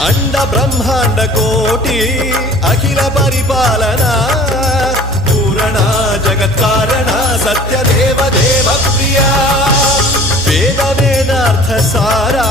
అండ బ్రహ్మాండ కోటి అఖిల పరిపాలన పూరణ జగత్కారణ సత్య దేవ దేవ ప్రియ వేద వేదార్థ సారా